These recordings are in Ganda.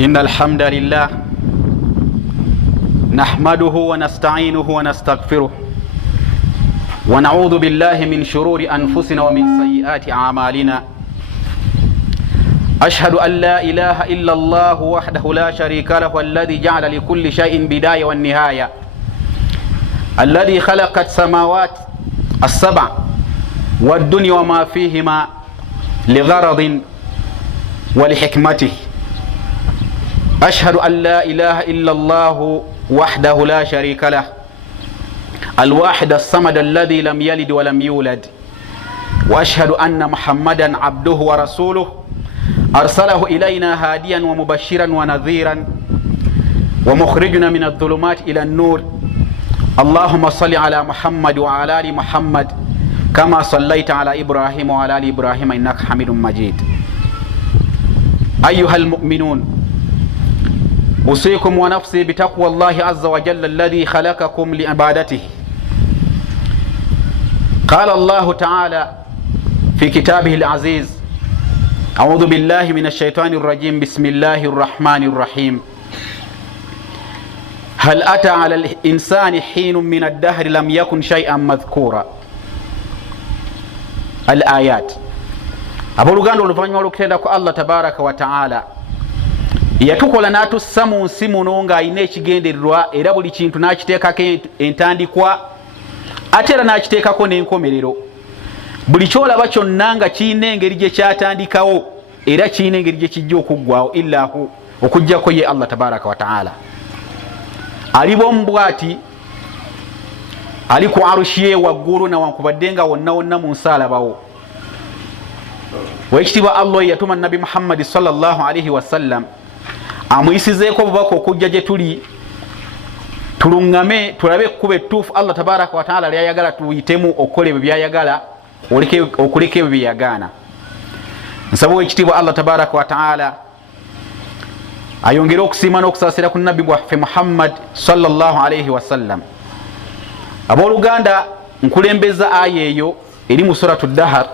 إن الحمد لله نحمده ونستعينه ونستغفره ونعوذ بالله من شرور أنفسنا ومن سيئات أعمالنا. أشهد أن لا إله إلا الله وحده لا شريك له الذي جعل لكل شيء بداية والنهاية، الذي خلق السماوات السبع والدنيا وما فيهما لغرض ولحكمته. أشهد أن لا إله إلا الله وحده لا شريك له الواحد الصمد الذي لم يلد ولم يولد. وأشهد أن محمدا عبده ورسوله أرسله إلينا هاديا ومبشرا ونذيرا ومخرجنا من الظلمات إلى النور. اللهم صل على محمد وعلى آل محمد كما صليت على إبراهيم وعلى آل إبراهيم إنك حميد مجيد. أيها المؤمنون، أوصيكم ونفسي بتقوى الله عز وجل الذي خلقكم لعبادته. قال الله تعالى في كتابه العزيز: أعوذ بالله من الشيطان الرجيم، بسم الله الرحمن الرحيم. هل أتى على الإنسان حين من الدهر لم يكن شيئا مذكورا. الآيات. Abooluganda oluvannyuma olw'okutenda ku Allah tabaraka wa ta'ala yatukola n'atussa mu nsi muno ng'alina ekigendererwa era buli kintu n'akiteekako entandikwa ate era n'akiteekako n'enkomerero. Buli kyolaba kyonna nga kirina engeri gye kyatandikawo era kirina engeri gye kijja okuggwawo illahu okuggyako ye Allah tabaraka wa ta'ala. Ali bw'ati ali ku arushi ye waggulu newankubadde nga wonna wonna mu nsi alabawo. Wekitiibwa Allah yatuma Nabi Muhammad sallallahu alaihi wasallam amuyisizeeko obubaka okujja gye tuli tuluŋŋame tulabe ekkuba ettuufu Allah tabaraka wa ta'ala lyayagala tuyitemu okukola ebyo byayagala okuleka ebyo byeyagaana. Nsaba wekitiibwa Allah tabaraka wa ta'ala ayongere okusiima n'okusaasira ku nabbi waffe Muhammad sallallahu alaihi wasallam. Abooluganda, nkulembeza aya eyo eri mu suratu Dahar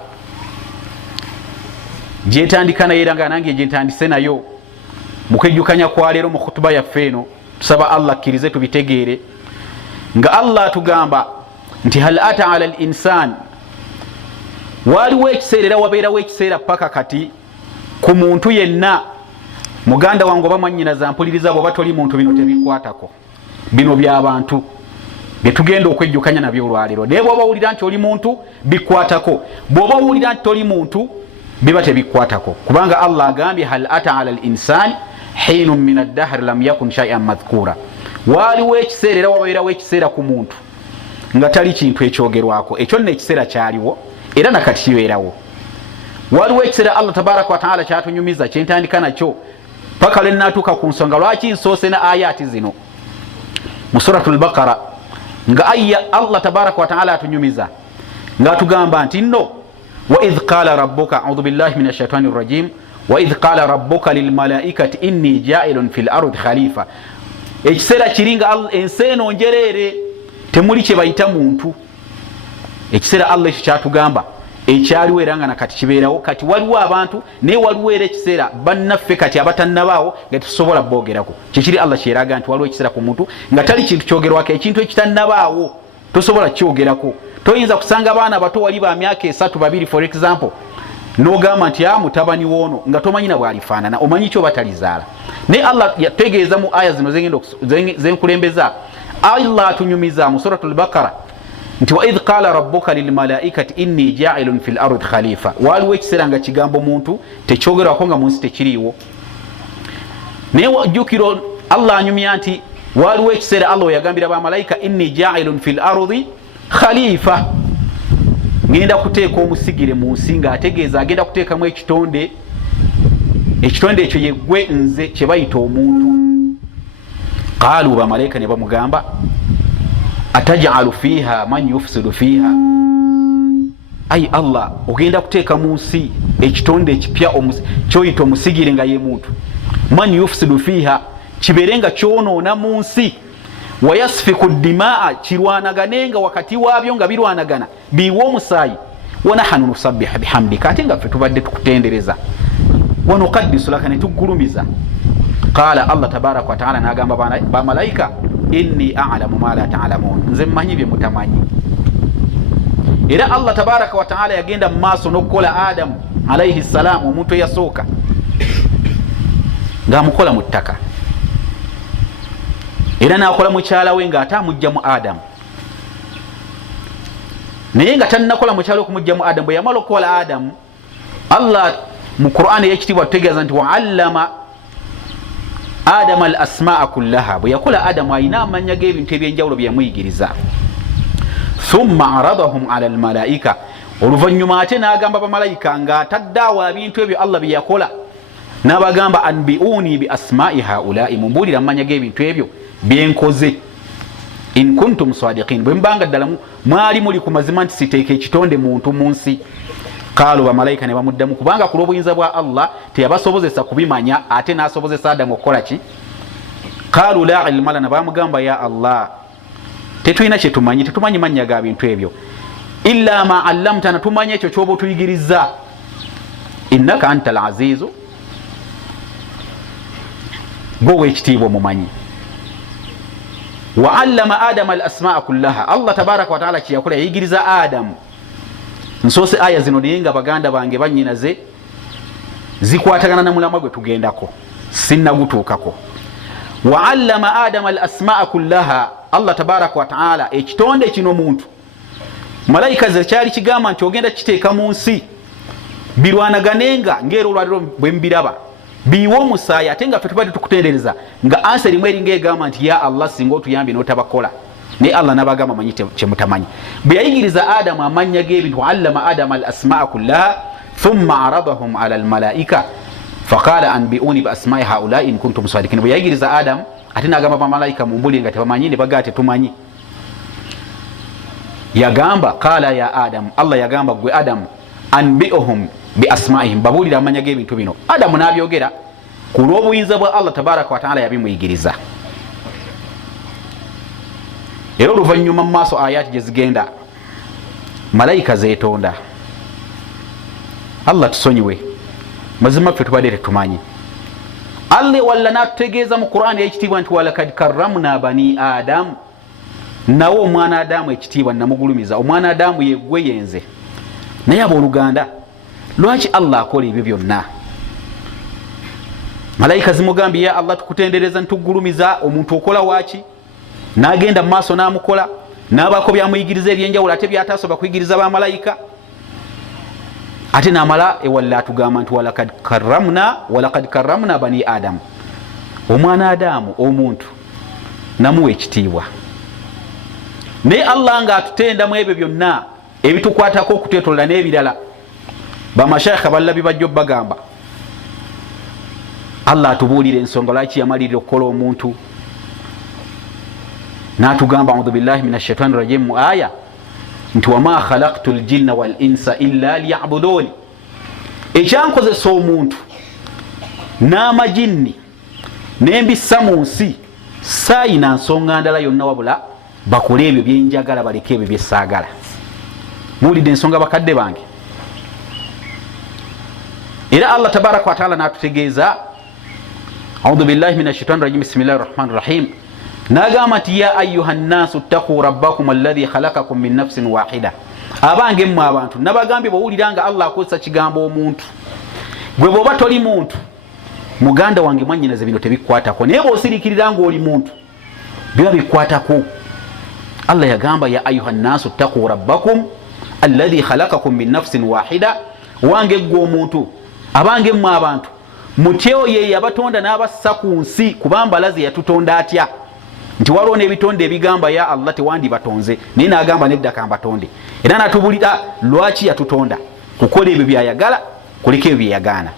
gyetandika naye era nga nange gyentandise nayo mu kwejjukanya kwa leero mu khutuba yaffe eno. Tusaba Allah akkirize tubitegeere nga Allah atugamba nti hal ata ala al-insan, waaliwo ekiseera era wabeerawo ekiseera paka kati ku muntu yenna. Muganda wange oba mwannyinaza mpuliriza, bw'oba toli muntu bino tebikwatako, bino by'abantu byetugenda okwejjukanya nabyo olwaleero. Naye bw'oba owulira nti oli muntu bikwatako, bw'oba owulira nti toli muntu biba tebikwatako, kubanga Allah agambye hal ata ala al-insani hinun min ad-dahr lam yakun shay'an madhkura. Waaliwo ekiseera era wabeerawo ekiseera ku muntu nga tali kintu ekyogerwako. Ekyo nno ekiseera kyaliwo era nakati kibeerawo. Waaliwo ekiseera Allah tabaraka wa ta'ala kyatunyumiza kyentandika nakyo paka lwe natuuka ku nsonga lwaki nsoose na ayati zino mu suratul Baqara nga aya Allah tabaraka wa ta'ala atunyumiza nga atugamba nti nno wa idh qala rabbuka, a'udhu billahi minash shaitani rrajim, wa idh qala rabbuka lil malaikati inni ja'ilun fil ardi khalifa. Ekiseera kiringa ensi eno njereere temuli kye bayita muntu. Ekiseera Allah ekyo kyatugamba ekyaliwo era nga nakati kibeerawo. Kati waliwo abantu naye waliwo era ekiseera bannaffe kati abatannabaawo nga tusobola boogerako. Kikiri Allah kyeraga nti waliwo ekiseera ku muntu nga tali kintu kyogerwako, ekintu ekitannabaawo tosobola kyogerako. Toyinza kusanga abaana bato wali ba myaka 3 2 for example n'ogamba nti mutabani woono nga tomanyi na bwalifaanana, omanyi kyo batalizaala. Naye Allah yategeeza mu aya zino zenkulembeza, Allah atunyumiza mu suratul Baqara nti wa idh qala rabbuka lil malaikati inni ja'ilun fil ardi khalifa. Waliwo ekiseera nga kigambo muntu tekyogerwako nga mu nsi tekiriiwo. Naye wajjukiro Allah anyumya nti waliwo ekiseera Allah yagambira bamalayika inni ja'ilun fil ardi khalifa, ngenda kuteeka omusigire mu nsi, nga ategeeza agenda kuteekamu ekitonde. Ekitonde ekyo yeggwe nze kye bayita omuntu. Qaalu, bamalayika ne bamugamba atajalu fiha man yufsidu fiha, ayi Allah ogenda kuteeka mu nsi ekitonde ekipya kyoyita omusigire nga ye muntu. Man yufsidu fiha, kibeere nga kyonoona mu nsi. Wayasfiku dimaa, kirwanaganenga wakati waabyo nga birwanagana biwa omusaayi. Wanahanu nusabbiha bihamdika, ate nga ffe tubadde tukutendereza. Wanukaddisu laka, ne tuggulumiza. qala Allah tabaraka wa taala nagamba bamalaika inni a'lamu ma la ta'lamun, nze mmanyi bye mutamanyi. Era Allah tabaraka wa taala yagenda mu maaso n'okukola Adamu alayhi salam, omuntu eyasooka ng'amukola mu ttaka, era n'akola mukyala we ng'ate amujja mu Adamu. Naye nga tannakola mukyala okumujja mu Adamu, bwe yamala okukola Adamu, Allah mu Qur'an ey'ekitiibwa tutegeeza nti wa'allama Adamu al asmaa kullaha, bwe yakola Adamu alina amanya g'ebintu ebyenjawulo bye yamuyigiriza. Thumma aradahum ala al malaika, oluvannyuma ate n'agamba bamalayika ng'ataddaawo ebintu ebyo Allah bye yakola, n'abagamba anbiuni bi asmaai haulai, mumbuulira amanya g'ebintu ebyo byenkoze, in kuntum sadiqin, bwe mbanga ddala mwali muli ku mazima nti siteeka ekitonde muntu mu nsi. Qaalu, bamalayika ne bamuddamu, kubanga ku lw'obuyinza bwa Allah teyabasobozesa kubimanya, ate n'asobozesa Adamu okukola ki? Qaalu la ilma lana, bamugamba ya Allah tetulina kye tumanyi, tetumanyi mannya ga bintu ebyo, illa ma allamtana, tumanyi ekyo ky'oba otuyigiriza, innaka anta al azizu, gwe w'ekitiibwa omumanyi. Wa allama Adama al asmaa kullaha, Allah tabaraka wa taala kyeyakola yayigiriza Adamu. Nsoose aya zino naye nga baganda bange bannyinaze zikwatagana na mulamwa gwe tugendako, sinnagutuukako. Wa allama Adama al asmaa kullaha, Allah tabaraka wa taala ekitonde kino muntu, malayika ze kyali kigamba nti ogenda kiteeka mu nsi birwanaganenga ng'era olwaliro bwe mbiraba, biwa omusaayi, ate nga ffe tubadde tukutendereza nga ansa erimu eringa egamba nti ya Allah singa otuyambye n'otabakola. Naye Allah n'abagamba manyi kyemutamanyi. Bwe yayigiriza Adamu amannya g'ebintu, allama Adama al asmaa kullaha thumma aradahum ala al malaika faqala anbiuni bi asmaai haulai in kuntum sadiqin. Bwe yayigiriza Adamu ate n'agamba bamalayika mumbulire nga tebamanyi, ne bagaa tetumanyi. Yagamba qala ya Adamu, Allah yagamba gwe Adamu, anbiuhum bi asmaihim, babuulira amanya g'ebintu bino. Adamu n'abyogera ku lw'obuyinza bwa Allah tabaraka wa taala yabimuyigiriza. Era oluvannyuma mu maaso ayati gye zigenda, malayika zeetonda. Allah tusonyiwe, mazima ffe tubadde tetumanyi. Allah walla n'atutegeeza mu Qur'an ekitiibwa nti walakad karramna bani Adamu, nawe omwana Adamu ekitiibwa namugulumiza. Omwana Adamu ye gwe yenze. Naye abooluganda, lwaki Allah akola ebyo byonna? Malayika zimugambye ya Allah tukutendereza ntugulumiza omuntu okola waaki, n'agenda mu maaso n'amukola, n'abaako byamuyigiriza ebyenjawulo ate byatasoba kuyigiriza bamalayika, ate n'amala ewalla atugamba nti walakad karramna bani Adamu, omwana Adamu omuntu namuwa ekitiibwa. Naye Allah ng'atutenda mu ebyo byonna ebitukwatako okutwetolola n'ebirala, bamashayikha ballabi bajjo bagamba Allah atubuulira ensonga lwaki yamalirira okukola omuntu, n'atugamba audhu billahi minash shaitani rajim mu aya nti wama khalaqtu ljinna wal insa illa liyabuduni, ekyankozesa omuntu n'amajinni n'embissa mu nsi saayina nsonga ndala yonna wabula bakole ebyo byenjagala baleke ebyo byesaagala. Muwulidde ensonga bakadde bange? Era Allah tabaraka wa taala n'atutegeeza audhu billahi minash shaitani rajim bismillahi rahmani rahim, n'agamba nti ya ayuha nnaasu ttaquu rabbakum alladhi khalaqakum min nafsin wahida, abange mmwe abantu nabagambye bwowulira nga Allah akozesa kigambo omuntu, gwe bw'oba toli muntu muganda wange mwannyinaze bino tebikwatako, naye bw'osirikirira ng'oli muntu biba bikwatako. Allah yagamba ya ayuha nnaasu ttaquu rabbakum alladhi khalaqakum min nafsin wahida, wange gwe omuntu, abange mmwe abantu mutyeyo ye yabatonda n'abassa ku nsi, kubanga alaze yatutonda atya nti waliwo n'ebitonde ebigamba ya Allah tewandibatonze, naye n'agamba nedda kambatonde. Era n'atubulira lwaki yatutonda, kukola ebyo byayagala, kuleka ebyo byeyagaana.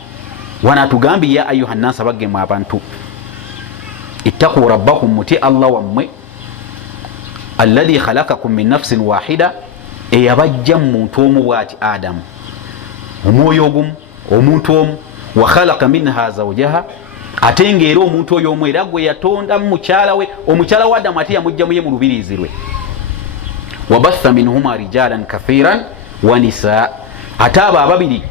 Wanaatugambye ya ayuha nnasa, baggemu abantu, ittaquu rabbakum, mutye Allah wammwe, alladhi khalaqakum min nafsin wahida, eyabajja mu muntu omu bw'ati Adamu, omwoyo ogumu, omuntu omu, wa khalaqa minha zawjaha, ate ng'era omuntu oyo omu era gwe yatonda mukyala we, omukyala wa Adamu ate yamugjamu ye mu lubiriizi lwe. Wabatha minhuma rijalan kathiran wa nisaa, ate abo ababiri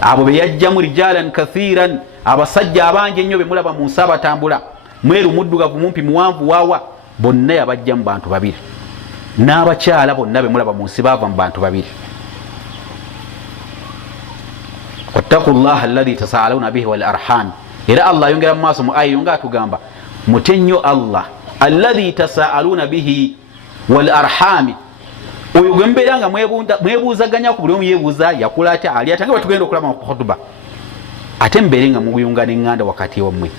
abo be yajjamu rijalan kathiran, abasajja abangi ennyo bemulaba mu nsi abatambula mweru muddugavu mumpi muwanvu waawa bonna yabajja mu bantu babiri n'abakyala bonna bemulaba mu nsi baava mu bantu babiri wattaku llaha alladhi tasaaluna bihi wal arham era Allah yongera mu maaso mu aya yonga atugamba mutenyo Allah alladhi tasaaluna bihi wal arham oyo gwembeera nga mwebuuzaganya ku buli omu yeebuuza yakula atya ali atya nga batugenda okulaba mu khutuba ate mbeere nga mubuyunga n'eŋŋanda wakati wammwe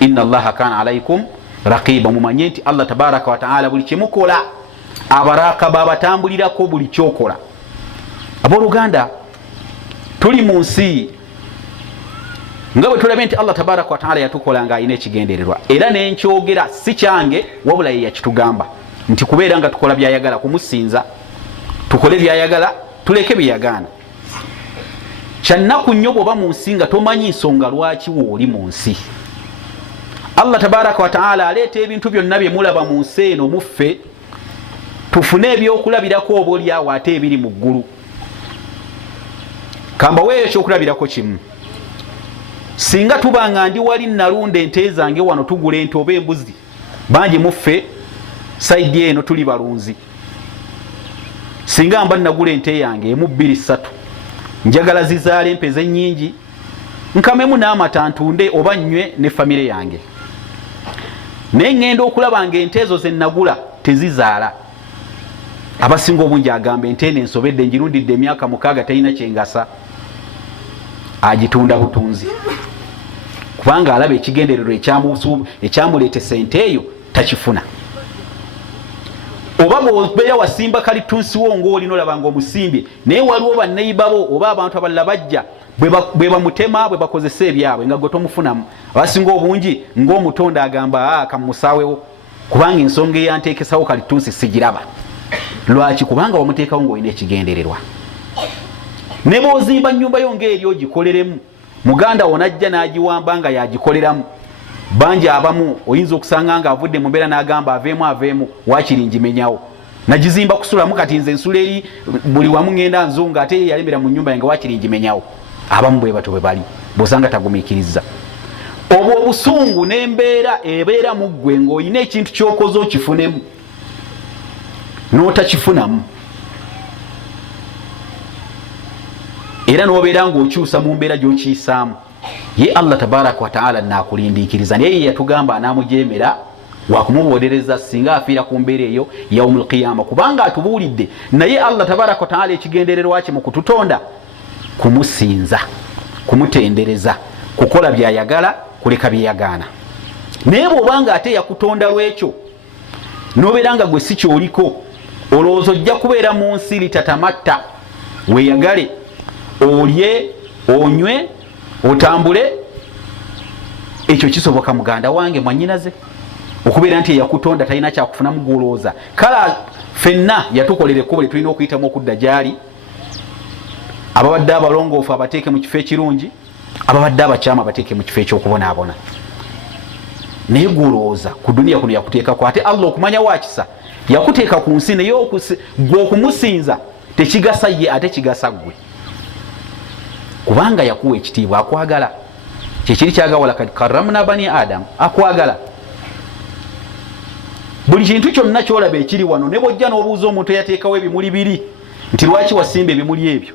inna allaha kana alaikum raqiba mumanye nti Allah tabaraka wa taala buli kyemukola abaraka babatambulirako buli kyokola. Abooluganda tuli mu nsi nga bwe tulabye nti Allah tabaraka wa taala yatukola nga alina ekigendererwa era nenkyogera si kyange wabula ye yakitugamba nti kubeera nga tukola byayagala kumusinza tukole byayagala tuleke byeyagaana. Kyannaku nnyo bw'oba mu nsi nga tomanyi nsonga lwaki wooli mu nsi. Allah tabaraka wa taala aleeta ebintu byonna bye mulaba mu nsi eno muffe tufune ebyokulabirako obaolyawo ate ebiri mu ggulu. Kambaweeyo ekyokulabirako kimu. Singa tuba nga ndi wali nalunda ente zange wano tugula ente oba embuzi bangi muffe saidi eno tuli balunzi. Singa mba nagula ente yange emu 2 3 njagala zizaale empeze nnyingi nkamemu n'amata ntunde oba nnywe ne famire yange naye ŋŋenda okulaba nga ente ezo ze nagula tezizaala. Abasinga obungi agamba ente eno ensobedde njirundidde emyaka 6 terina kyengasa agitunda butunzi kubanga alaba ekigendererwa ekyamuleeta sente eyo takifuna. Oba bw'obeera wasimba kalitunsiwo ng'olina olaba ng'omusimbye naye waliwo bannayibabo oba abantu abalala bajja bwe bamutema bwe bakozesa ebyabwe nga gwe tomufunamu. Abasinga obungi ng'omutonda agamba kamusaawewo kubanga ensonga eyanteekesawo kalitunsi sigiraba. Lwaki? Kubanga wamuteekawo ng'olina ekigendererwa. Ne bw'ozimba nnyumba yo ng'eri ogikoleremu muganda wo najja n'agiwamba nga yagikoleramu bangi abamu oyinza okusanga nga avudde mu mbeera n'agamba aveemu waakiri ngimenyawo nagizimba kusulamu kati nze nsula eri buli wamu ŋŋenda nzunga ate yalemera mu nnyumba yange waakiri ngimenyawo. Abamu bwe bato bwe bali bw'osanga tagumiikiriza. Obwo obusungu n'embeera ebeera mu ggwe ng'olina ekintu ky'okoze okifunemu n'otakifunamu era n'obeera ng'okyusa mu mbeera gy'okiyisaamu. Ye Allah tabaraka wa taala naakulindiikiriza naye yatugamba anaamujemera wakumubonereza singa afiira ku mbeera eyo yaumul qiyama kubanga atubuulidde. Naye Allah tabaraka wa taala ekigendererwa kye mu kututonda kumusinza kumutendereza kukola byayagala kuleka byeyagaana. Naye bw'obanga ate yakutonda lwekyo n'obeera nga gwe si kyoliko olowooza ojja kubeera mu nsi litatamatta weeyagale olye onywe otambule. Ekyo kisoboka muganda wange mwanyinaze okubeera nti yakutonda talina kyakufunamu gwolowooza. Kala fenna yatukolera ekkubo lye tulina okuyitamu okudda gyali. Ababadde abalongoofu abateeke mu kifo ekirungi ababadde abakyama abateeke mu kifo ekyokubonaabona. Naye gwolowooza ku duniya kuno yakuteekako ate Allah okumanya wakisa yakuteeka ku nsi naye gwe okumusinza tekigasa ye ate kigasa ggwe kubanga yakuwa ekitiibwa akwagala. Kyekiri kyagawala kati karramna bani Adam akwagala. Buli kintu kyonna kyolaba ekiri wano ne bwojja n'obuuza omuntu eyateekawo ebimuli 2 nti lwaki wasimba ebimuli ebyo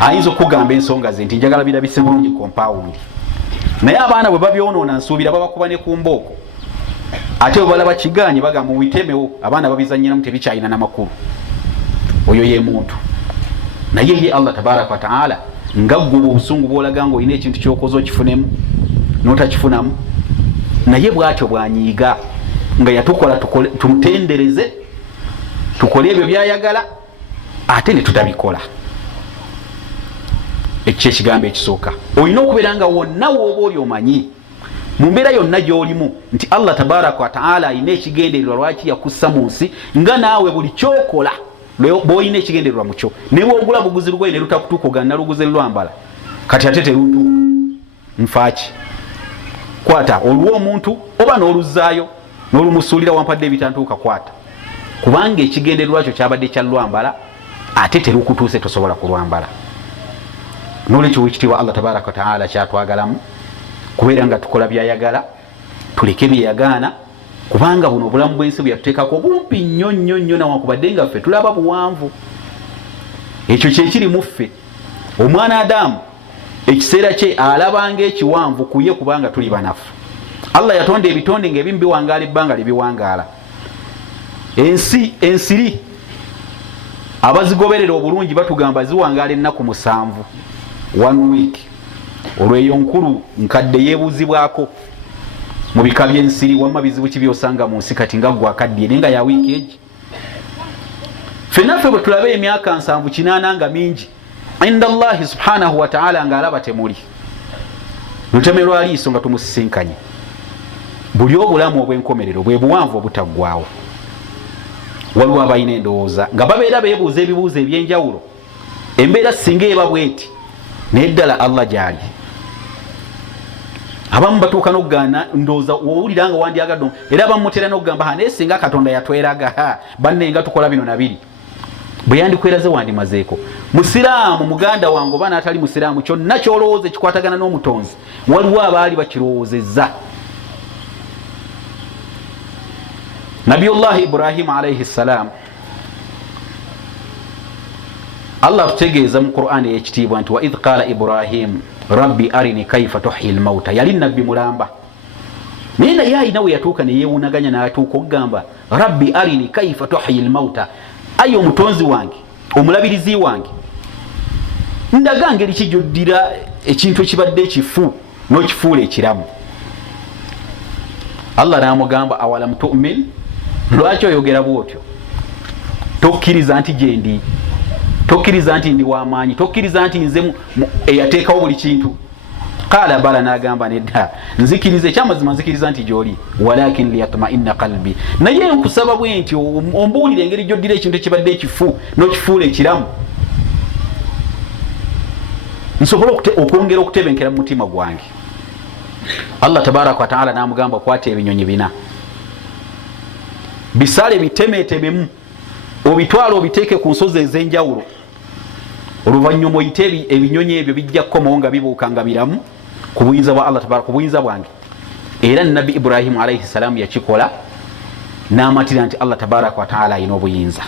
ayinza okugamba ensonga ze nti njagala birabise bulungi kompawundi. Naye abaana bwe babyonoona nsuubira babakuba ne ku mbooko ate bwe balaba kiganye bagamba mubitemewo abaana babizanyiramu tebikyalina n'amakulu. Oyo ye muntu. Naye ye Allah tabaraka wa taala nga ggwe obusungu bw'olaga nga olina ekintu ky'okoze okifunemu n'otakifunamu naye bw'atyo bw'anyiiga nga yatukola tumutendereze tukole ebyo byayagala ate ne tutabikola. Ekyo ekigambo ekisooka olina okubeera nga wonna w'oba oli omanyi mu mbeera yonna gy'olimu nti Allah tabaraka wa taala alina ekigendererwa lwaki yakussa mu nsi nga naawe buli kyokola bw'olina ekigendererwa mukyo. Ne bw'ogula buguzi lugoye ne lutakutuuka naluguze lwambala kati ate terutu nfaaki kwata oluwa omuntu oba n'oluzaayo n'olumusuulira wampadde ebitantuuka kwata kubanga ekigendererwa kyo kyabadde kya lwambala ate terukutuuse tosobola kulwambala. nolekyo wekitiibwa Allah tabaraka wataala kyatwagalamu kubeera nga tukola byayagala tuleke byeyagaana, kubanga buno obulamu bwensi bweyatuteekako bumpi nnyo nnyo nnyo, nawakubadde nga ffe tulaba buwanvu. Ekyo kyekiri mu ffe. Omwana Adamu ekiseera kye alabanga ekiwanvu kuye kubanga tuli banafu. Allah yatonda ebitonde ng'ebimu biwangaala ebbanga lyebiwangaala. Ensiri abazigoberera obulungi batugamba ziwangaala ennaku 7, 1 week. Olweyo nkulu nkadde yeebuuzibwako mu bika by'ensiri, wamma bizibu ki byosanga mu nsi kati nga gwe akaddiye naye nga ya wiiki egi. Ffennaffe bwe tulabe emyaka 7-8 nga mingi inda Allahi subhanahu wa ta'ala ng'alaba temuli, luteme lwa liiso nga tumusisinkanye. Buli obulamu obw'enkomerero bwe buwanvu obutaggwaawo. Waliwo abalina endowooza nga babeera beebuuza ebibuuzo eby'enjawulo, embeera singa eba bweti naye ddala Allah gyali. Abamu batuuka n'okugaana ndowooza owulira nga wandyagadde, era abamu mutera n'okugamba naye singa Katonda yatweraga banne nga tukola bino na biri, bwe yandikweraze wandimazeeko. Musiraamu muganda wange oba n'atali musiraamu, kyonna kyolowooza ekikwatagana n'omutonzi waliwo abaali bakirowoozezza. Nabiyullahi Ibrahim alayhi salam, Allah tutegeeza mu Qur'an ey'ekitiibwa nti wa idh qaala Ibrahim rabbi arini kaifa tuhyi lmauta. Yali nabbi mulamba naye naye alina we yatuuka ne yeewunaganya n'atuuka okugamba rabbi arini kaifa tuhyi lmauta, ayi omutonzi wange omulabirizi wange ndaga ngeri kijjuddira ekintu ekibadde ekifu n'okifuula ekiramu. Allah n'amugamba awalam tu'min, lwaki oyogera bwotyo? Tokkiriza nti gyendi, tokkiriza nti ndi wamaanyi, tokkiriza nti nze eyateekawo buli kintu. Qala bala, n'agamba nedda, nzikiriza, ekyamazima nzikiriza nti gyoli, walakin liyatma'inna qalbi, naye nkusaba bwe nti ombuulire engeri gy'oddira ekintu ekibadde ekifu n'okifuula ekiramu, nsobole okwongera okutebenkera mu mutima gwange. Allah tabaraka wa taala n'amugamba kwata ebinyonyi 4 bisale bitemeetememu, obitwala obiteeke ku nsozi ez'enjawulo, oluvannyuma oyite ebinyonyi ebyo bijja kukomawo nga bibuuka nga biramu ku buyinza bwa Allah tabaraka, ku buyinza bwange. Era Nabi Ibrahim alayhi salamu yakikola n'amatira nti Allah tabaraka wa taala alina obuyinza.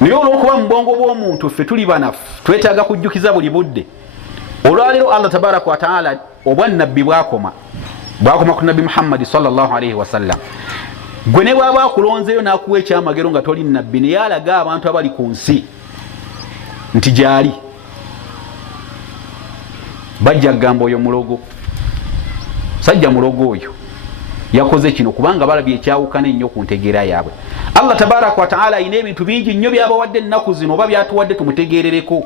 Naye olw'okuba mu bwongo bw'omuntu ffe tuli banafu, twetaaga kujjukiza buli budde. Olwaleero Allah tabaraka wa taala obwannabbi bwakoma ku Nabi Muhammad sallallahu alayhi wasallam. Gwe ne bw'aba akulonzeyo n'akuwa ekyamagero nga toli nabbi, naye alaga abantu abali ku nsi nti gyali bajja kugamba oyo mulogo, sajja mulogo oyo yakoze kino, kubanga balabye ekyawukana ennyo ku ntegeera yaabwe. Allah tabaraka wa taala alina ebintu bingi nnyo byabawadde ennaku zino oba byatuwadde tumutegeerereko,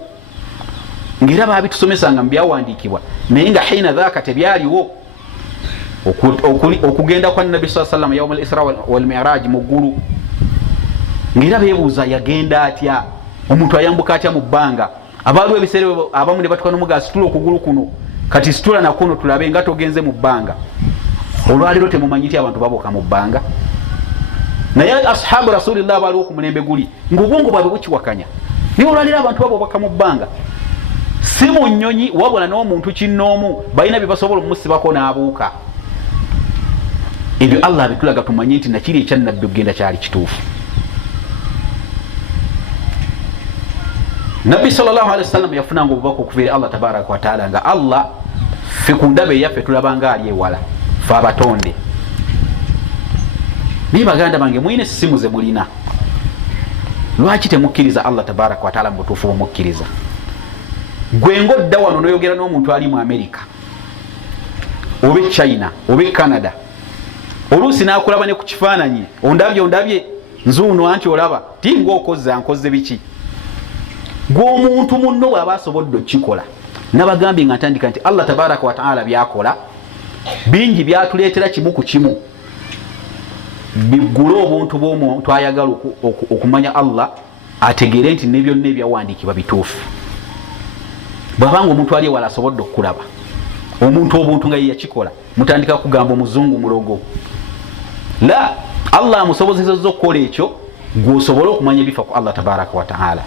ng'era baabitusomesanga mu byawandiikibwa, naye nga hina dhaaka tebyaliwo. Okugenda kwa Nabi sallallahu alayhi wa sallam yawm al-Isra wal Mi'raj mu ggulu, ng'era beebuuza yagenda atya, omuntu ayambuka atya mu bbanga. Abaaliwo ebiseera abamu ne batuuka n'omuga asitula okugulu kuno, kati situla na kuno tulabe nga togenze mu bbanga. Olwaleero temumanyi nti abantu baboka mu bbanga, naye ashabu rasulillah baaliwo ku mulembe guli ng'obwongo bwabwe bukiwakanya, naye olwaleero abantu baboka mu bbanga. Si mu nnyonyi wabula n'omuntu kinnoomu balina bye basobola omumusibako n'abuuka. Ebyo Allah abitulaga tumanye nti nakiri ekyannabbi okugenda kyali kituufu. Nabbi sallallahu alaihi wasallam yafunanga obubaka okuva eri Allah tabaraka wa taala nga Allah ffe ku ndaba eyaffe tulabanga ali ewala, ffe abatonde. Naye baganda bange muyina essimu ze mulina, lwaki temukkiriza Allah tabaraka wa taala mu butuufu bw'omukkiriza? Gwe ng'odda wano n'oyogera n'omuntu ali mu America oba China oba Canada, oluusi n'akulaba ne ku kifaananyi, ondabye nzuuno anti olaba ti ng'okozza nkoze biki. Gw'omuntu munno bw'aba asobodde okukikola, nabagambye nga ntandika nti Allah tabaraka wa taala byakola bingi byatuleetera kimu ku kimu, biggule obuntu bw'omuntu ayagala okumanya Allah ategeere nti ne byonna ebyawandiikibwa bituufu. Bw'abanga omuntu ali ewala asobodde okukulaba omuntu obuntu nga ye yakikola, mutandika kugamba omuzungu mulogo. La, Allah amusobozesezza okukola ekyo gw'osobole okumanya ebifa ku Allah tabaraka wa taala.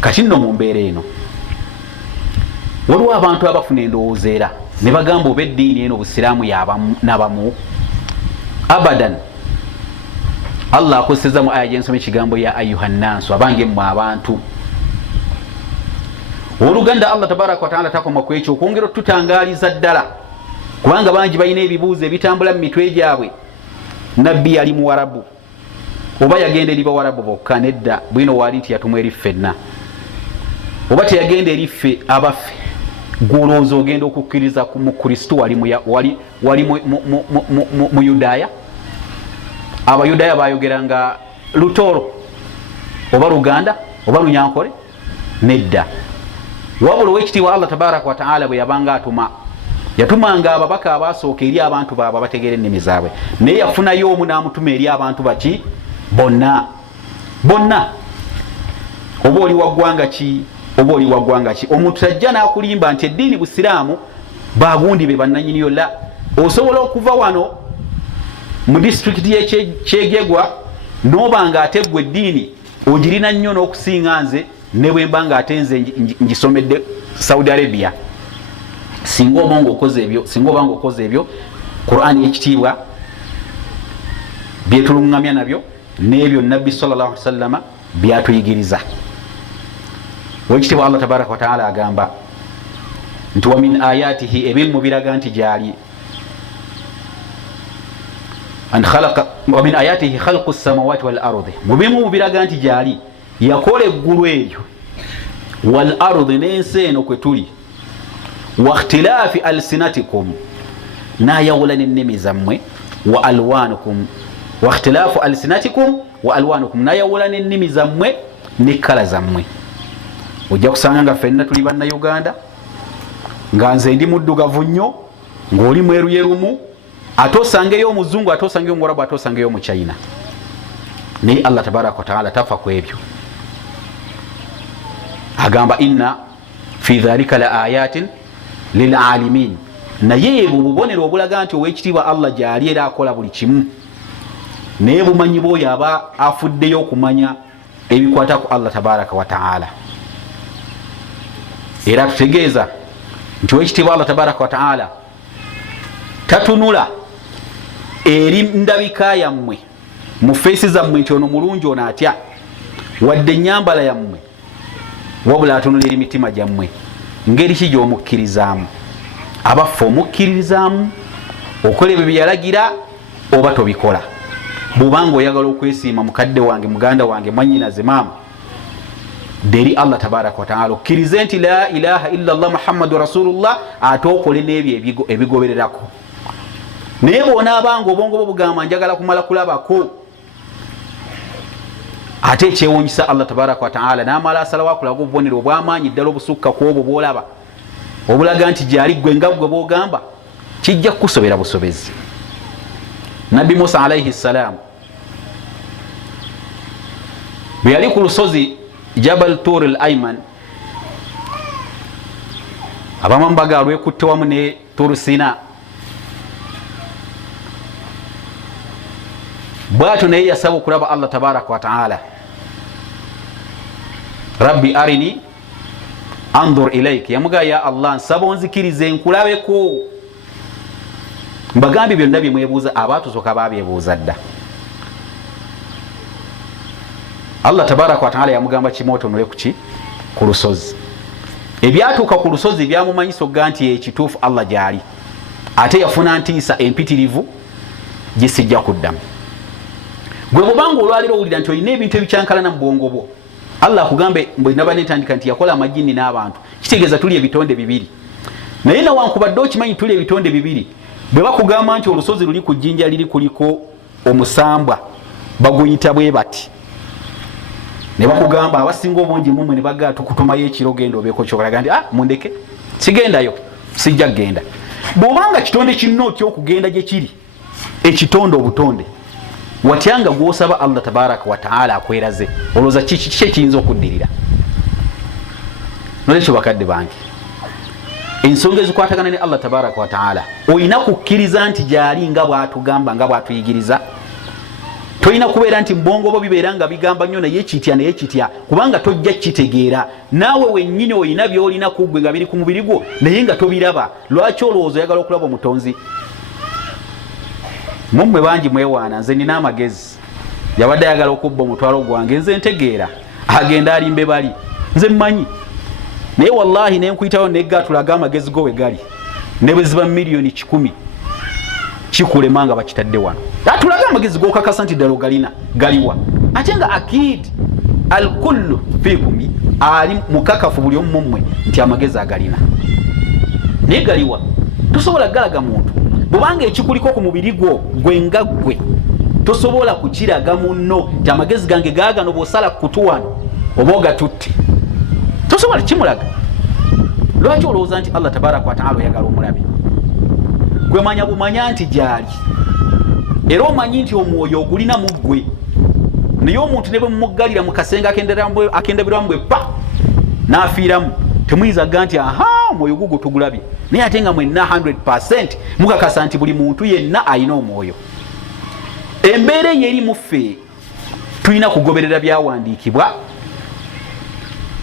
Kati nno mu mbeera eno waliwo abantu abafuna endowooza era ne bagamba oba eddiini eno busiraamu yabamu abadan. Allah akozeseza mu aya gyensoma ekigambo ya ayuhannansu, abange mmwe abantu. Oluganda Allah tabaraka wataala takoma ku ekyo okwongera otutangaliza ddala, kubanga bangi balina ebibuuzo ebitambula mu mitwe gyabwe. Nabbi yali mu Warabu oba yagenda eri Bawarabu bokka? Nedda, bwino waali nti yatumwa eri ffenna. Oba teyagenda eri ffe abaffe? Gwolowooza ogenda okukkiriza mu Kristo wali mu Yudaaya? Abayudaaya bayogeranga Lutoro oba Luganda oba Lunyankole? Nedda. Wabula owekitiibwa Allah tabaraka wataala bwe yabanga atuma, yatumanga ababaka abasooka eri abantu baabwe abategeera ennimi zaabwe, naye yafunayo omu n'amutuma eri abantu baki? Bonna. Oba oli waggwanga ki? Oba oli waggwanga ki? Omuntu tajja n'akulimba nti eddiini busiraamu bagundi be bannanyiniyo. La, osobola okuva wano mu disitulikiti y'Ekyegegwa n'obanga ate gwe eddiini ogirina nnyo n'okusinga nze ne bwe mba nga ate nze ngisomedde Saudi Arabia. Singa obanga okoze ebyo Qur'an ekitiibwa byetulungamya nabyo n'ebyo Nabbi sallallahu alaihi wasallam byatuyigiriza. Wekitiibwa Allah tabaraka wataala agamba nti wa min ayatihi, ebimu biraga nti gyali wa min ayatihi khalqu samawati wal ardi, mubimu biraga nti gyali yakola eggulu eryo wal ardi, n'ensi eno kwe tuli, wa ikhtilaafi alsinatikum, n'ayawula n'ennimi zammwe, wa alwanukum, wa ikhtilaafu alsinatikum wa alwanukum, n'ayawula n'ennimi zammwe ne kala zammwe. Ojja kusanga nga ffenna tuli bannayuganda, nga nze ndi muddugavu nnyo, ng'oli mweruyerumu, ate osangeyo omuzungu, ate osangeyo omwarabu, ate osangeyo omuchina. Naye Allah tabaraka wataala tafa ku ebyo. Agamba inna fi dhalika la ayatin lil alimin, naye ebwo bubonero obulaga nti owekitiibwa Allah gyali era akola buli kimu, naye bumanyi bw'oyo aba afuddeyo okumanya ebikwata ku Allah tabaraka wataala. Era tutegeeza nti owekitiibwa Allah tabaraka wataala tatunula eri ndabika yammwe mu feesi zammwe nti ono mulungi ono atya, wadde ennyambala yammwe, wabula atunula eri mitima gyammwe, ngeri ki gy'omukkirizaamu. Abaffe omukkirizaamu okola ebyo byeyalagira oba tobikola. Bw'obanga oyagala okwesiima mukadde wange, muganda wange, mwannyinaze, maama, deri Allah tabaraka wataala okkirize nti la ilaha illa Allah Muhammadu rasulullah, ate okole n'ebyo ebigobererako. Naye bw'onaabanga obwongo bwo bugamba njagala kumala kulabako, ate ekyewuunyisa Allah tabaraka wataala n'amala asalawo akulaga obubonero obw'amaanyi ddala obusukka ku obwo bw'olaba, obulaga nti gyali ggwe nga ggwe bw'ogamba, kijja kukusobera busobezi. Nabbi Musa alaihi salam bwe yali ku lusozi Jabal Tur al-Ayman, abamu mbaga lwekutte wamu ne Tur Sina, bwatyo naye yasaba okulaba Allah tabaraka wataala, rabbi arini anzur ilaik, yamuga ya Allah nsaba onzikirize nkulabeko. Mbagambye byonna byemwebuuza abatusooka babyebuuza dda. Allah tabaraka wataala yamugamba kimwotonole kuki? Ku lusozi. Ebyatuuka ku lusozi byamumanyisa ogga nti ekituufu Allah gyali, ate yafuna ntiisa empitirivu gisijja kuddamu. Gwe bw'obanga olwaliro owulira nti olina ebintu ebikyankalana mu bwongo bwo, Allah akugambe mbwe naba netandika nti yakola amajini n'abantu, kitegeeza tuli ebitonde bibiri. Naye nawankubadde okimanyi tuli ebitonde bibiri, bwe bakugamba nti olusozi luli ku jjinja liri kuliko omusambwa, baguyita bwe bati. Ne bakugamba abasinga obungi mumwe ne bagaa tukutumayo ekiro genda obeeko kyokolaga nti mundeke sigendayo, sijja kgenda. Bw'obanga kitonde kinno otya okugenda gye kiri, ekitonde obutonde, watyanga gwosaba Allah tabaraka wataala akweraze, olowooza kiki ekiyinza okuddirira? Nolwekyo bakadde bange, ensonga ezikwatagana ne Allah tabaraka wataala olina kukkiriza nti gyali nga bw'atugamba, nga bw'atuyigiriza, toyina kubeera nti mbongo bo bibeera nga bigamba nnyo naye kitya kubanga tojja kitegeera naawe wennyini olina byolina kuggwe nga biri ku mubiri gwo naye nga tobiraba. Lwaki olowooza oyagala okulaba omutonzi? Mummwe bangi mwewaana, nze nina amagezi. Yabadde ayagala okubba omutwalo gwange, nze ntegeera agenda alimbe bali, nze mmanyi. Naye wallahi nenkuyitawo neggatulaga amagezi go we gali, ne bwe ziba miliyoni 10 kikulema nga bakitadde wano. Atulaga amagezi gokakasa nti ddala galiwa. Ate nga akid alkullu fikum ali mukakafu buli omu mmwe nti amagezi agalina. Naye galiwa, tosobola galaga muntu. Bw'obanga ekikuliko ku mubiri gwo gwe nga ggwe tosobola kukiraga munno nti amagezi gange gaagano bw'osala kutu wano oba ogatutte, tosobola kimulaga. Lwaki olowooza nti Allah tabaraka wa taala oyagala omulabe? Gwe manya bumanya nti gyali, era omanyi nti omwoyo ogulina mu ggwe. Naye omuntu ne bwe mumuggalira mu kasenga akendabirwamu bwe pa n'afiiramu, temuyinza ga nti aha omwoyo gugwo tugulabye. Naye ate nga mwenna 100% mukakasa nti buli muntu yenna alina omwoyo. Embeera eyeri mu ffe tulina kugoberera byawandiikibwa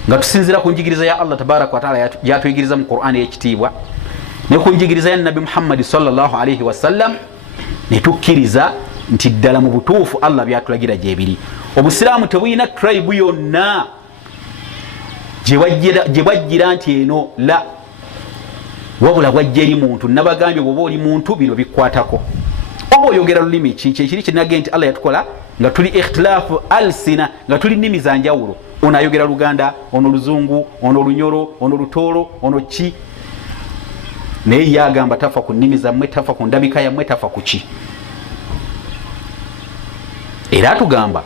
nga tusinzira ku njigiriza ya Allah tabaraka wa taala gyatuyigiriza mu Qur'ani y'ekitiibwa ne ku njigiriza ya Nabi Muhammad sallallahu alaihi wasallam, ne tukkiriza nti ddala mu butuufu Allah byatulagira gyebiri. Obusiraamu tebulina tribe yonna gye bwajjira nti eno la, wabula bwajja eri muntu. Nabagambye bw'oba oli muntu bino bikwatako. Oba oyogera lulimi ki kyekiri kinage nti Allah yatukola nga tuli ikhtilaafu alsina, nga tuli nnimi za njawulo. Ono ayogera Luganda, ono Luzungu, ono Lunyoro, ono Lutoolo, ono ki. Naye yagamba tafa ku nnimi zammwe, tafa ku ndabika yammwe, tafa ku ki. Era tugamba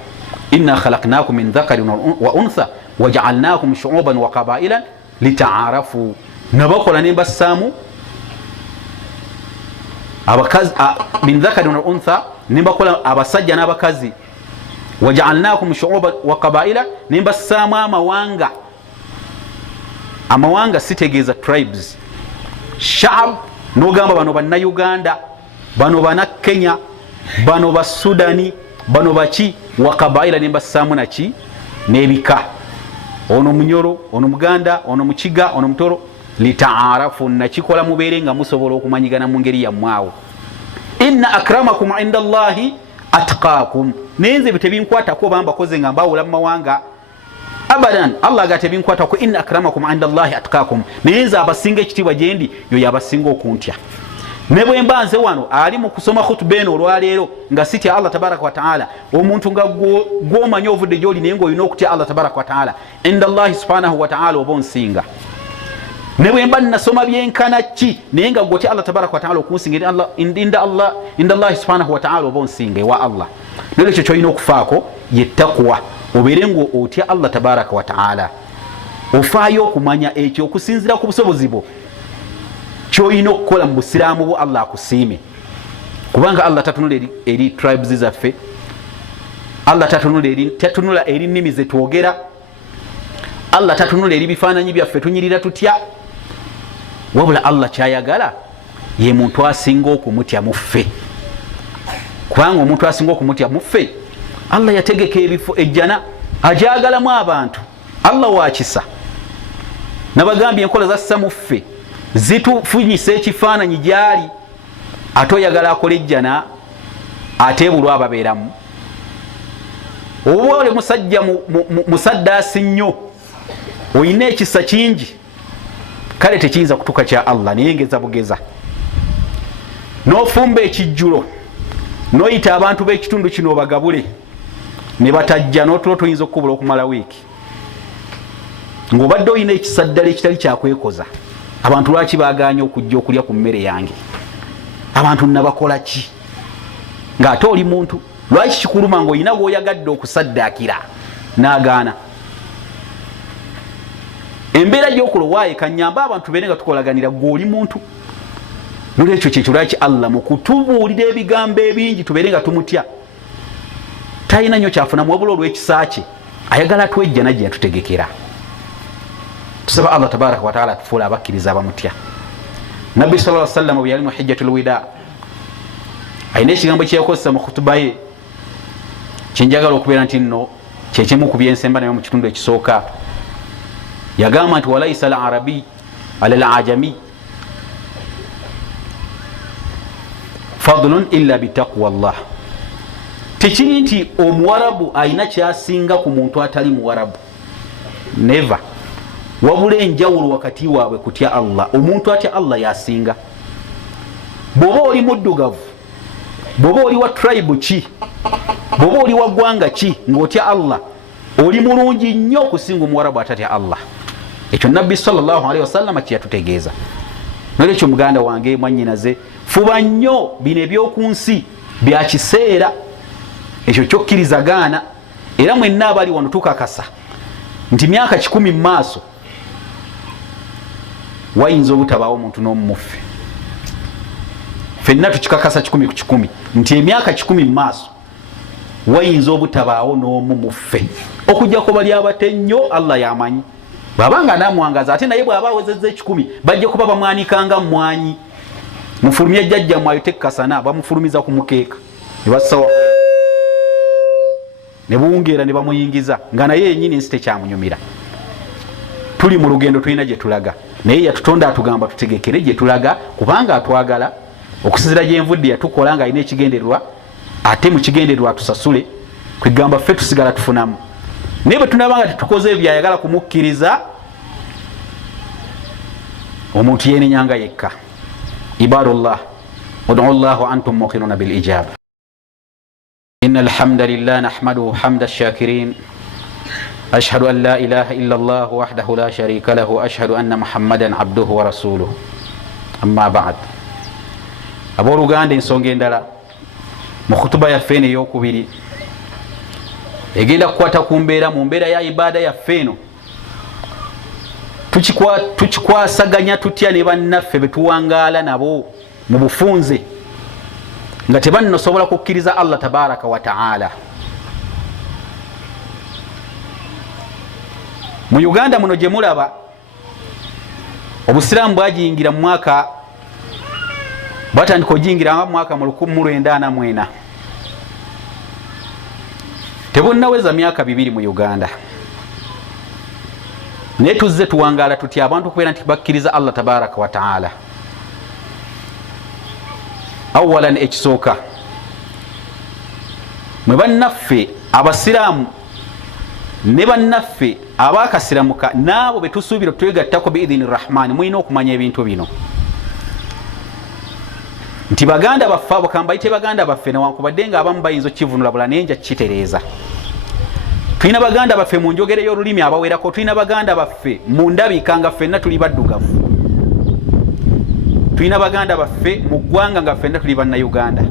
inna khalaqnakum min dhakarin wa untha waja'alnakum shu'uban wa qabailan lita'arafu. Nabakola ne mbasaamu abakazi min dhakarin wa untha, ne mbakola abasajja n'abakazi. Waja'alnakum shu'uban wa qabaila, ne mbasaamu amawanga. Amawanga sitegeeza tribes. Shaab nogamba bano banna Uganda, bano bana Kenya, bano ba Sudani, bano baki. Wa qabaila ne mbasaamu naki nebika. Ono Munyoro, ono Muganda, ono Mukiga, ono Mutoro. Lita'arafu, nakikola mubeere nga musobola okumanyigana mu ngeri yammwawo. Inna akramakum inda Allahi atqakum. Nenze bitebinkwatako bamba koze nga mbawula mu mawanga abadan. Allah agate binkwatako inna akramakum inda Allahi atqakum. Nenze abasinga ekitiibwa gyendi yo yabasinga okuntya. Ne bwe mbanze wano ali mu kusoma khutba eno olwaleero nga sitya Allah tabaraka wa taala, omuntu nga gwomanya ovudde gyoli naye ng'olina okutya Allah tabaraka wa taala inda Allahi subhanahu wa taala oba onsinga. Ne bwe mba nasoma byenkana ki naye nga gwotya Allah tabaraka wa taala okunsinga inda Allahi subhanahu wa taala oba onsinga ewa Allah. N'ekyo ky'olina okufaako ye taqwa, obeere ng'otya Allah tabaraka wa taala, ofaayo okumanya ekyo okusinzira ku busobozi bwo ky'olina okukola mu busiraamu bwo Allah akusiime. Kubanga Allah tatunula eri tribes zaffe, Allah tatunula eri nnimi ze twogera, Allah tatunula eri bifaananyi byaffe tunyirira tutya. Wabula Allah kyayagala ye muntu asinga okumutya muffe. Kubanga omuntu asinga okumutya muffe Allah yategeka ebifo ejjana agyagalamu abantu. Allah wakisa. Nabagambye enkola za ssa muffe zitufunyisa ekifaananyi gyali, ate oyagala akola ejjana ateebulwa ababeeramu. Oba ole musajja musaddaasi nnyo, olina ekisa kingi, kale tekiyinza kutuuka kya Allah, naye ngeza bugeza. N'ofumba ekijjulo n'oyita abantu b'ekitundu kino obagabule ne batajja, n'otulo toyinza okukubula okumala wiiki ng'obadde olina ekisa ddala ekitali kyakwekoza. Abantu lwaki baaganye okujja okulya ku mmere yange? Abantu nabakola ki? Ng'ate oli muntu, lwaki kikuluma ng'olina gw'oyagadde okusaddaakira n'agaana? Embeera gy'okulowaayo kanyamba abantu beere nga tukolaganira gw'oli muntu. Nolwekyo kyekyo lwaki Allah mu kutubuulira ebigambo ebingi tubeere nga tumutya. Talina nnyo kyafunamu wabula olw'ekisa kye ayagala twejja najje yatutegekera. Tusaba Allah tabaraka wa taala tufuula abakkiriza abamutya. Nabbi sallallahu alaihi wasallam bwe yali mu hijjatul wida alina ekigambo kye yakozesa mu khutuba ye kyenjagala okubeera nti nno kyekimu ku byensemba naye mu kitundu ekisooka yagamba nti walaisa al arabi ala al ajami fadlun illa bitaqwa llah, tekiri nti omuwarabu alina kyasinga ku muntu atali muwarabu, neva, wabula enjawulo wakati waabwe kutya Allah. Omuntu atya Allah yasinga. Bwoba oli muddugavu, bwoba oli wa tribe ki, bwoba oli wa ggwanga ki ng'otya Allah, oli mulungi nnyo okusinga omuwarabu atatya Allah. Ekyo nabbi sallallahu alaihi wasallam kyeyatutegeeza. Nolwekyo muganda wange mwannyinaze, fuba nnyo bino ebyoku nsi bya kiseera, ekyo kyokkirizagaana. Era mwenna abali wano tukakasa nti myaka 10 mu maaso wayinza obutabaawo omuntu n'omumuffe. Ffenna tukikakasa 10 ku 10 nti emyaka 10 mu maaso wayinza obutabaawo n'omumuffe, okujjako bali abate nnyo Allah yamanyi. Babanga namwangaza ate naye bw'aba awezezza 10 bajja kuba bamwanikanga mwanyi, mufulumye jjajja mwayo tekkasana, bamufulumiza ku mukeeka ne bassawa ne buwungeera ne bamuyingiza nga naye yennyini ensi tekyamunyumira. Tuli mu lugendo tulina gye tulaga, naye yatutonda atugamba tutegekere gye tulaga, kubanga atwagala. Okusinzira gye nvudde yatukola nga alina ekigendererwa, ate mu kigendererwa atusasule, kwegamba ffe tusigala tufunamu. Naye bwe tunabanga tetukoze ebyo byayagala kumukkiriza, omuntu yeenenyanga yekka. Ibadullah, ud'u llah wa antum muqinuna bil ijaba. إن الحمد لله نحمده حمد الشاكرين أشهد أن لا إله إلا الله وحده لا شريك له أشهد أن محمدا عبده ورسوله أما بعد. Abooluganda ensonga endala mu khutuba yaffe eno ey'okubiri egenda kukwata ku mbeera, mu mbeera ya ibaada yaffe eno tukikwasaganya tutya ne bannaffe betuwangaala nabo mu bufunze nga tebannosobola kukkiriza Allah tabaraka wa ta'ala. Mu Uganda muno gye mulaba obusiraamu bwagiyingira mu mwaka, batandika ogiyingira mu mwaka mu 1994. Tebunnaweza myaka 2 mu Uganda, naye tuzze tuwangaala tutya abantu okubeera nti bakkiriza Allah tabaraka wa ta'ala. Awalan ekisooka, mwe bannaffe abasiraamu ne bannaffe abaakasiramuka n'abo betusuubira twegattako biidhini rahmani, mulina okumanya ebintu bino nti baganda baffe abo kambayite baganda baffe, newankubadde nga abamu bayinza okukivunula bula naye nja kukitereeza. Tulina baganda baffe mu njogere y'olulimi abawerako, tulina baganda baffe mu ndabika nga ffenna tuli baddugavu, tulina baganda baffe mu ggwanga nga ffenna tuli bannayuganda,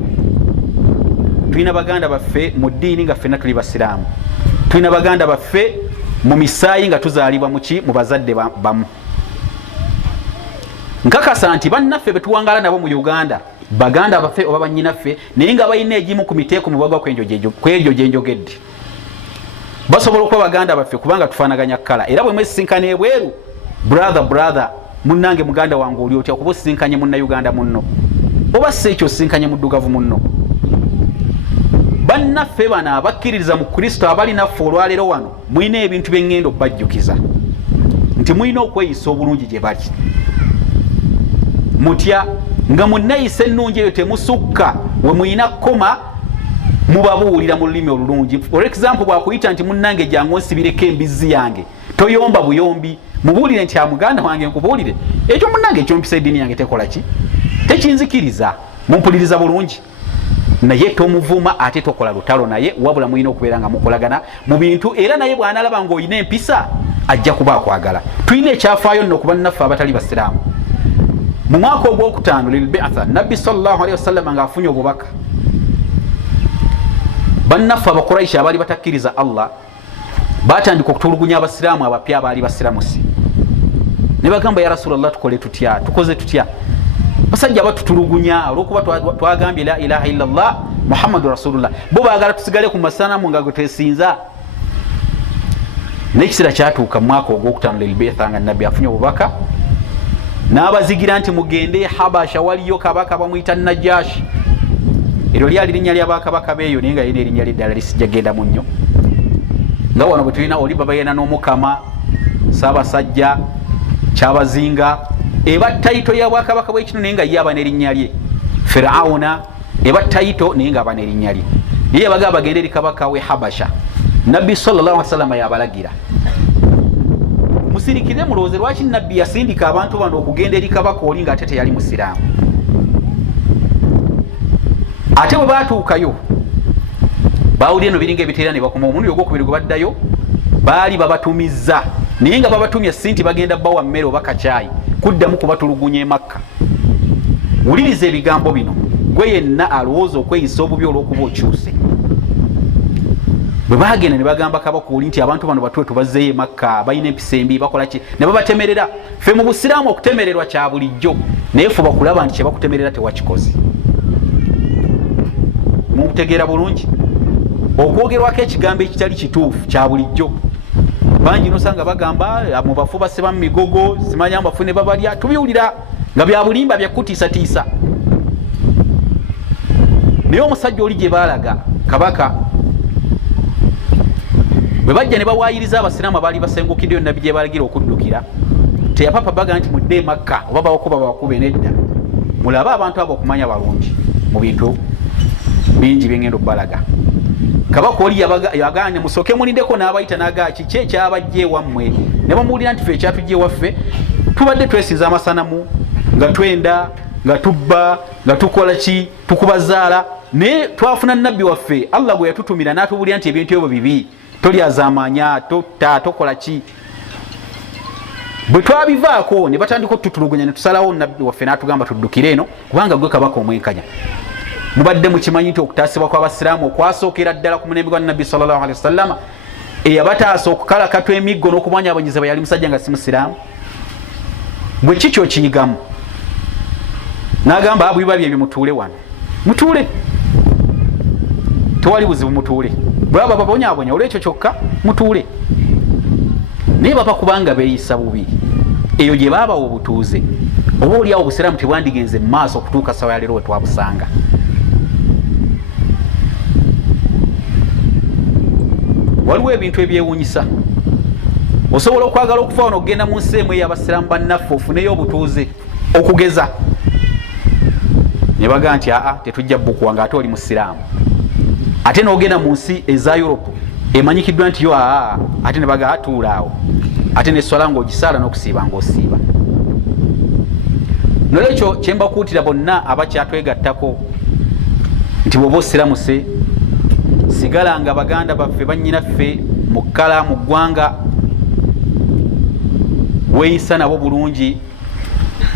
tulina baganda baffe mu ddiini nga ffenna tuli basiraamu, tulina baganda baffe mu misaayi nga tuzaalibwa muki mu bazadde bamu. Nkakasa nti bannaffe betuwangaala nabo mu Uganda baganda baffe oba bannyinaffe, naye nga balina egimu ku miteeko mubagwa kwegyo gye njogedde, basobola okuba baganda baffe kubanga tufaanaganya kkala. Era bwe mwesisinkana ebweru, brother munnange muganda wange oli otya okuba osisinkanye munnayuganda munno, oba si ekyo osisinkanye muddugavu munno. Bannaffe bano abakkiririza mu Kristo abali naffe olwaleero wano, mulina ebintu bye ŋŋenda okubajjukiza nti mulina okweyisa obulungi gye bali. Mutya nga munnayisa ennungi eyo temusukka we mulina kkoma mubabuulira mu lulimi olulungi. For example, bwakuyita nti munnange jangu onsibireko embizzi yange, toyomba buyombi, mubuulire nti amuganda wange nkubuulire ekyo munnange ekyompisa eddiini yange tekola ki, tekinzikiriza, mumpuliriza bulungi, naye tomuvuma ate tokola lutalo naye, wabula mulina okubeera nga mukolagana mu bintu. Era naye bw'anaalaba ng'olina empisa ajja kuba akwagala. Tulina ekyafaayo nno ku bannaffe abatali basiraamu. Mu mwaka ogwokutaano lilbi'atha, nabbi sallallahu alaihi wasallam ng'afunye obubaka, bannaffe abakuraishi abaali batakkiriza Allah batandika okutulugunya abasiraamu abapya abaali basiramusi. Ne bagamba, ya Rasulallah, tukole tutya, tukoze tutya? Basajja batutulugunya olwokuba twagambye la ilaha illallah Muhammadu Rasulullah, bo baagala tusigale ku masanamu nga gwe twesinza. N'ekiseera kyatuuka mu mwaka ogwokutaano lilbi'atha nga nabbi afunye obubaka, n'abazigira nti mugende Habasha, waliyo kabaka bamuyita Najashi. eryo lyali linnya lya bakabaka beeyo naye nga yina erinnya lyeddala lisijjagenda mu nnyo nga wano bwe tulina oli babayena n'omukama Ssaabasajja Kyabazinga eba tayito ya bwakabaka bw'ekino naye nga ye aba n'erinnya lye Firawuna eba tayito naye nga aba n'erinnya lye ye yabagamba bagende eri kabaka we Habasha Nabbi sallallahu alaihi wasallam yabalagira musirikire mulowooze lwaki Nabbi yasindika abantu bano okugenda eri kabaka oli nga ate teyali musiraamu ate bwe baatuukayo bawulira eno biringa ebiteera ne bakoma omulundi ogwokubiri gwe baddayo baali babatumizza naye nga babatumya sinti bagenda bawa mmere oba kacaayi kuddamu kubatulugunya Makka wuliriza ebigambo bino gwe yenna alowooza okweyisa obubi olw'okuba okyuse bwe bagenda ne bagamba kabaka oli nti abantu bano batuwe tubazzeeyo Makka balina empisa embi bakola ki ne babatemerera ffe mu busiraamu okutemererwa kya bulijjo naye fuba kulaba nti kye bakutemerera tewakikoze mukutegeera bulungi okwogerwako ekigambo ekitali kituufu kya bulijjo bangi nosanga bagamba mu bafu basiba mu migogo simanya mbafu ne babalya tubiwulira nga bya bulimba byakutiisatiisa naye omusajja oli gye baalaga kabaka bwe bajja ne bawaayiriza abasiraamu abaali basengukiddeyo nabbi gye balagira okuddukira teyapapa baga nti mudde Makka oba bawakuba bawakube nedda mulabe abantu abo okumanya balungi mu bintu bingi byengenda obbalaga kabaka oli yaganya musooke mulindeko n'abayita n'agaa kiki ekyabajja ewammwe ne bamuwulira nti ffe ekyatujja ewaffe tubadde twesinza amasanamu nga twenda nga tubba nga tukola ki tukubazaala naye twafuna nabbi waffe Allah gwe yatutumira n'atubuulira nti ebintu ebyo bibi tolyazaamanya totta tokola ki bwe twabivaako ne batandika otutulugunya ne tusalawo nabbi waffe n'atugamba tuddukire eno kubanga gwe kabaka omwenkanya mubadde mukimanyi nti okutaasibwa kw'abasiraamu okwasookera ddala ku mulembe gwa nabbi sallallahu alaihi wasallam eyabataasa okukalakatwa emiggo n'okubwanyabanyiza bwe yali musajja nga si musiraamu bwe kikyo kiyigamu n'agamba abwiba bye bimutuule wano mutuule tewali buzibu mutuule bwe baba babonyabonya olwekyo kyokka mutuule naye baba kubanga beeyisa bubi eyo gye baabawa obutuuze oba oliawo obusiraamu tebwandigenze mu maaso okutuuka sawa ya leero we twabusanga waliwo ebintu ebyewuunyisa osobola okwagala okufa wano okugenda mu nsi emu ey'abasiraamu bannaffe ofuneyo obutuuze okugeza ne bagaa nti aa tetujja bbukuwa nga ate oli musiraamu ate n'ogenda mu nsi eza Europe emanyikiddwa nti yo aa ate ne bagaa atuula awo ate neswala ng'ogisaala n'okusiiba ng'osiiba nolwekyo kyembakuutira bonna abakyatwegattako nti bw'oba osiramuse sigala nga baganda baffe bannyinaffe mu kkala mu ggwanga weeyisa nabo bulungi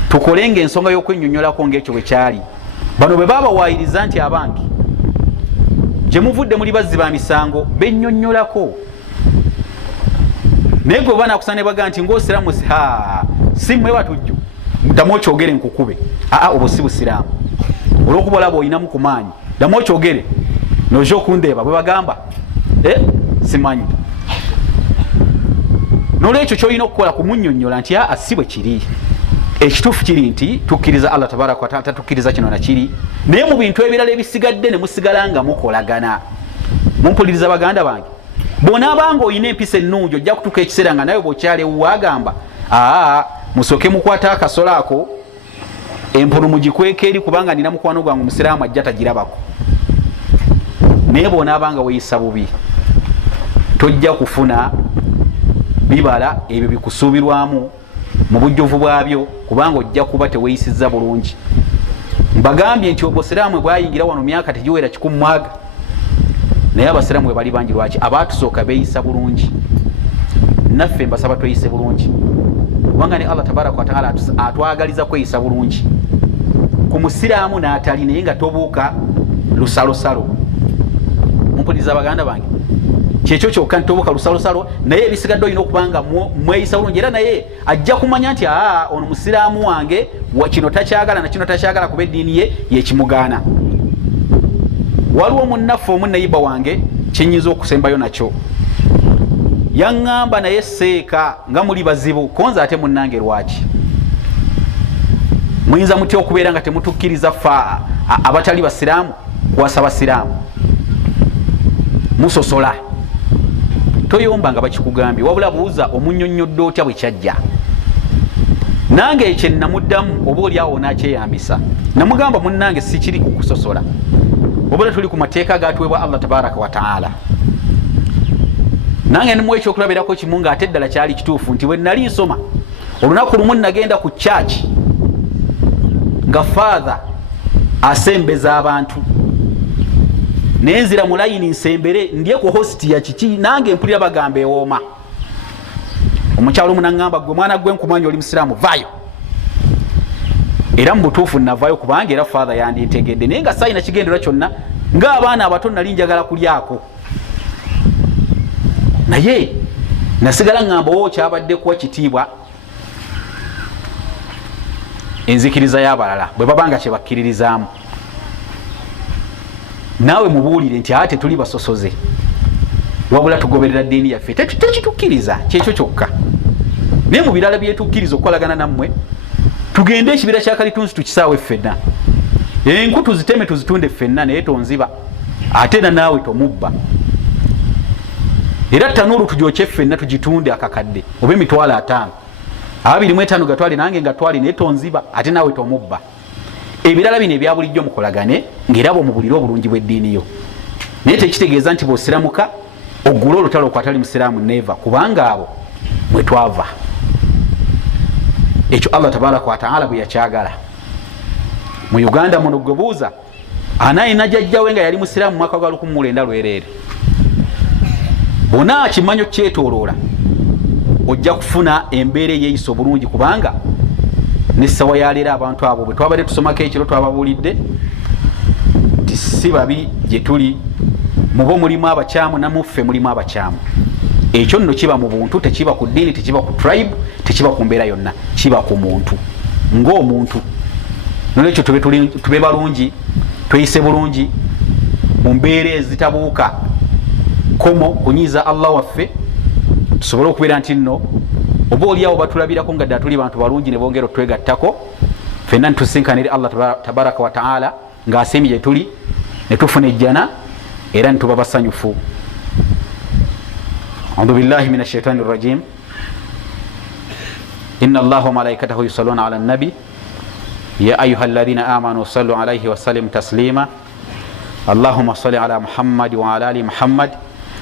tukolenga ensonga y'okwennyonnyolako ng'ekyo bwe kyali bano bwe baabawaayiriza nti abantu gye muvudde muli bazzi ba misango bennyonnyolako naye gwe oba nakusana ne bagaa nti ng'osiramusi si mmwe batujju ddamu okyogere nkukube obwo si busiraamu olw'okuba olaba oyinamu ku maanyi ddamu okyogere noja okundeeba bwe bagamba simanyi n'olwekyo kyolina okukola kumunnyonnyola nti si bwe kiri ekituufu kiri nti tukkiriza Allah tabaraka wa taala tatukkiriza kino nakiri naye mu bintu ebirala ebisigadde ne musigala nga mukolagana mumpuliriza baganda bange bw'onaabanga oyina empisa ennungi ojja kutuuka ekiseera nga nawe bw'okyalewo agamba musooke mukwata akasolo ako empunu mugikweka eri kubanga nina mukwano gwange omusiraamu ajja tagirabako naye bw'onaabanga weeyisa bubi tojja kufuna bibala ebyo bikusuubirwamu mu bujjuvu bwabyo kubanga ojja kuba teweeyisizza bulungi mbagambye nti obusiraamu bwayingira wano myaka tegiwera 100 naye abasiraamu bwe bali bangi lwaki abaatusooka beeyisa bulungi naffe mbasaba tweyise bulungi kubanga ne Allah tabaraka wa taala atwagaliza kweyisa bulungi ku musiraamu n'atali naye nga tobuuka lusalosalo mumpuliriza abaganda bange kyekyo kyokka ntobuuka lusalosalo naye ebisigadde olina okubanga mweyisa bulungi era naye ajja kumanya nti ono musiraamu wange kino takyagala nakino takyagala kuba eddiini ye yekimugaana waliwo munnaffe omunnayiba wange kyenyinza okusembayo nakyo yaŋŋamba naye seeka nga muli bazibu konza ate munnange lwaki muyinza mutya okubeera nga temutukkiriza ffe abatali basiraamu wasaba siraamu musosola toyomba nga bakikugambye wabula buuza omunyonyodde otya bwe kyajja. Nange ekyo namuddamu oba oli awo nakyeyambisa namugamba munnange sikiri kukusosola wabula tuli ku mateeka gatuweebwa Allah tabaraka wa taala. Nange nimu ekyokulabirako kimu nga ate ddala kyali kituufu nti bwe nali nsoma olunaku lumu nagenda ku church nga father asembeza abantu nenzira mu layini nsembere ndye ku hosti ya kiki nange mpulira bagamba ewooma. Omukyalo omu naŋŋamba gwe mwana gwe nkumanyi oli musiraamu vaayo. Era mu butuufu navayo kubanga era father yandintegedde naye nga sayina kigendera kyonna ng'abaana abato nali njagala kulyako naye nasigala ŋŋamba wo kyabadde kuwa kitiibwa enzikiriza y'abalala bwe babanga kye bakkiririzaamu. Naawe mubuulire nti ate tuli basosoze wabula tugoberera ddiini yaffe tekitukkiriza kyekyo kyokka. Naye mu birala byetukkiriza okukolagana nammwe tugende ekibira kya kalitunsi tukisaawe ffenna enku tuziteme tuzitunde ffenna naye tonziba ate na naawe tomubba. Era tanuulu tugyokye ffenna tugitunde akakadde oba emitwalo 5 25 gatwale nange ngatwale naye tonziba ate naawe tomubba. Ebirala bino ebya bulijjo mukolagane ng'era bw'omubulira obulungi bw'eddiini yo naye tekitegeeza nti bw'osiramuka oggula olutalo kwatali musiraamu neeva kubanga abo mwe twava. Ekyo Allah tabaraka wa taala bwe yakyagala. Mu Uganda muno gwe buuza anayina jjajjawe nga yali musiraamu mwaka gwa 1900 lwereere bonna kimanyo kyetooloola ojja kufuna embeera eyeeyisa obulungi kubanga n'essawa yaleero abantu abo bwe twabadde tusomako ekiro twababuulidde ti si babi gye tuli mubo mulimu abakyamu namuffe mulimu abakyamu. Ekyo nno kiba mu buntu tekiba ku ddiini tekiba ku tribe tekiba ku mbeera yonna kiba ku muntu ng'omuntu. Nolwekyo tube balungi tweyise bulungi mu mbeera ezitabuuka komo kunyiza Allah waffe tusobole okubeera nti nno oba oliawo batulabirako nga ddala tuli bantu balungi ne bongera otwegattako ffenna nitusinkanire Allah tabaraka wa taala ng'asiimye gye tuli ne tufuna ejjana era nituba basanyufu. A'udhu billahi minash shaitani rrajim. Inna Allaha wa malaikatahu yusalluna ala nabi ya ayuha alladhina amanu sallu alayhi wa sallimu taslima. Allahumma salli ala Muhammad wa ala ali Muhammad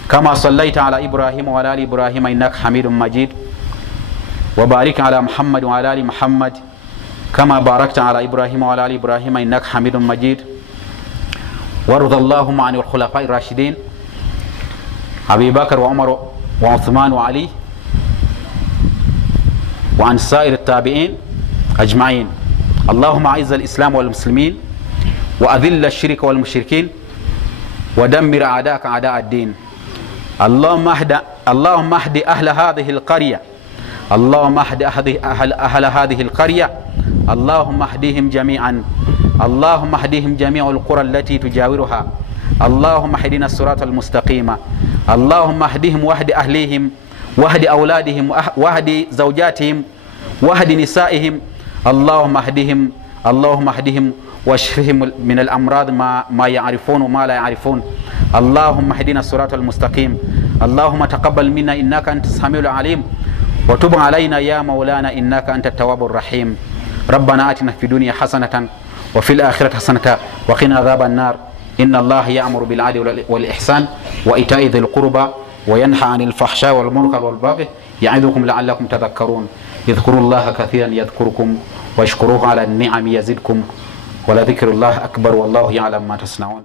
kama sallaita ala Ibrahim wa ala ali Ibrahim innaka Hamidum Majid. Wa barik ala Muhammad wa ala ali Muhammad kama barakta ala Ibrahim wa ala ali Ibrahim innaka Hamidum Majid. Warḍa Allahumma 'anil khulafa'ir rashidin Abi Bakr wa Umar wa Uthman wa Ali wa an sa'ir at-tabi'in ajma'in. Allahumma a'izz al-islam wal muslimin wa adhill ash-shirka wal mushrikin wa dammir a'da'aka a'da' ad-din. Allahumma ahdi ahla hadhihi al-qarya اللهم اهد أهل هذه القرية اللهم اهدهم جميعا اللهم اهدهم جميع القرى التي تجاورها اللهم اهدنا الصراط المستقيم اللهم اهدهم واهد أهليهم واهد أولادهم واهد زوجاتهم واهد نسائهم اللهم اهدهم واشفهم من الأمراض ما يعرفون وما لا يعرفون اللهم اهدنا الصراط المستقيم اللهم تقبل منا إنك أنت السميع العليم وتب علينا يا مولانا إنك أنت التواب الرحيم. ربنا آتنا في الدنيا حسنة وفي الآخرة حسنة وقنا عذاب النار. إن الله يأمر بالعدل والإحسان وإيتاء ذي القربى وينهى عن الفحشاء والمنكر والبغي يعظكم لعلكم تذكرون. اذكروا الله كثيرا يذكركم واشكروه على النعم يزدكم ولذكر الله أكبر والله يعلم ما تصنعون.